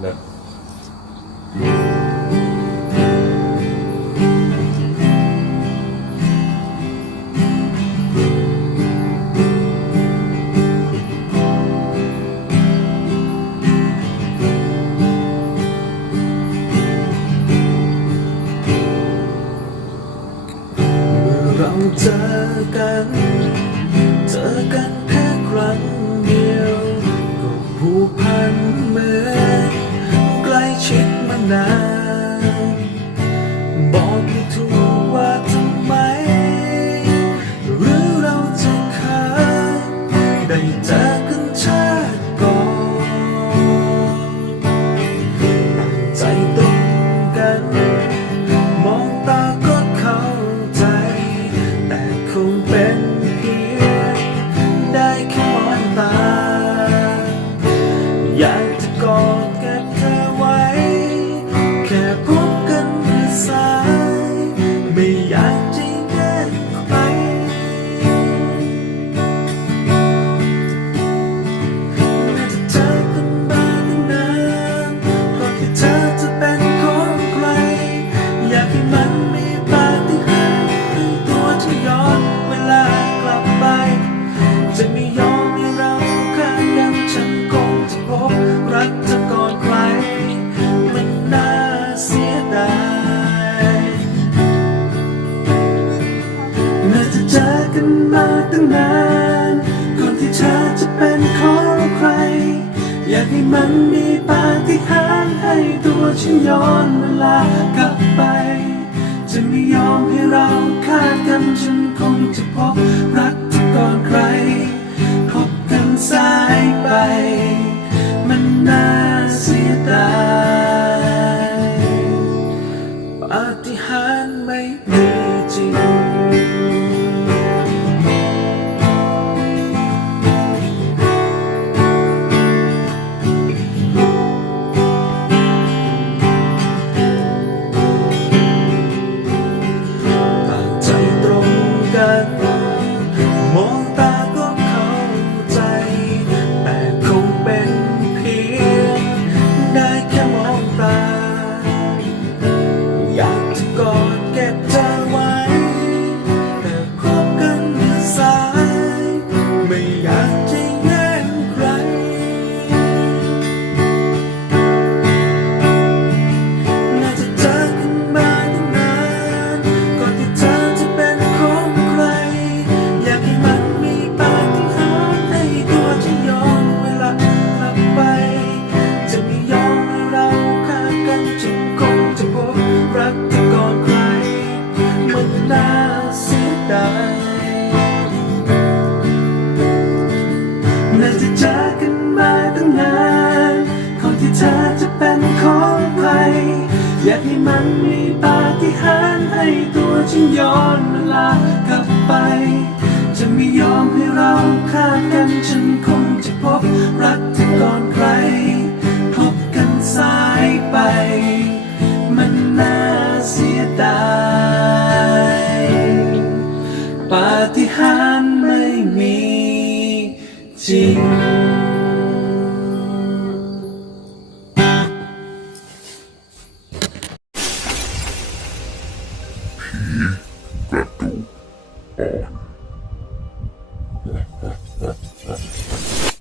เลิศเมื่อเราเจอกัน เจอกันแค่ครั้งเดียว ก็ผูกพันเหมือน นานบอกไม่ถูกว่าทำไม หรือเราจะเคยได้เจอกันชาติก่อนใจตรงกัน มองตาก็เข้าใจ แต่คงเป็นเพียงได้แค่มองตา อยากจะกอด จะเจอกันมาตั้งนาน ก่อนที่เธอจะเป็นของใคร อยากให้มันมีปาฏิหาริย์ให้ตัวฉันย้อนเวลากลับไป จะไม่ยอมให้เราขาดกันฉัน ให้ตัวฉันย้อนเวลากลับไป จะไม่ยอมให้เราฆ่ากันฉันคงจะพบ he got to on.